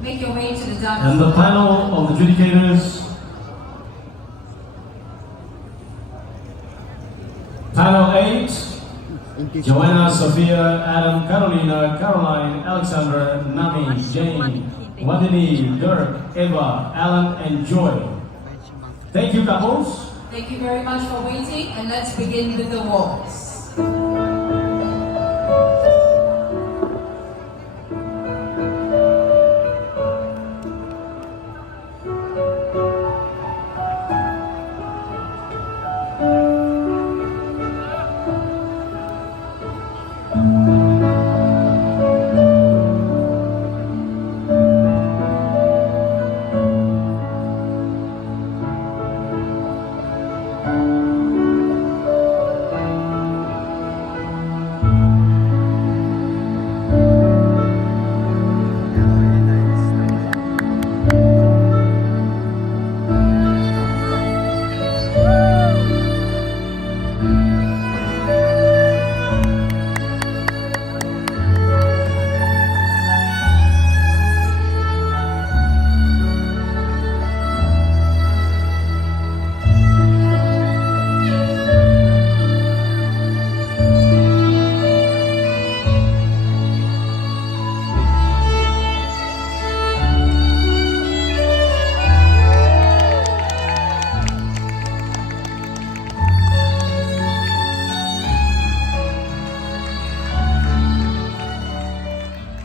make your way to the dance And the floor. panel of adjudicators. Panel 8, Joanna, Sophia, Adam, Carolina, Caroline, Alexandra, Nami, Jane, Wadini, Dirk, Eva, Alan, and Joy. Thank you, couples. Thank you very much for waiting, and let's begin with the waltz.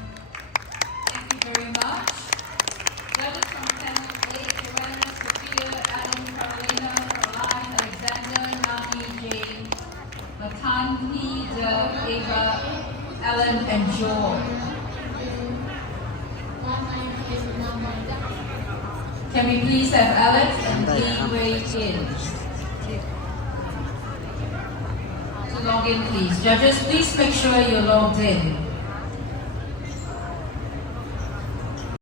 Thank you very much. Judges from panel 8, Joanna, Sophia, Adam, Carolina, Caroline, Alexander, Nami, Jane, Matanhi, Dirk, Eva, Alan, and Joy. Can we please have Alex and Lee weigh in? To log in, please. Judges, please make sure you're logged in.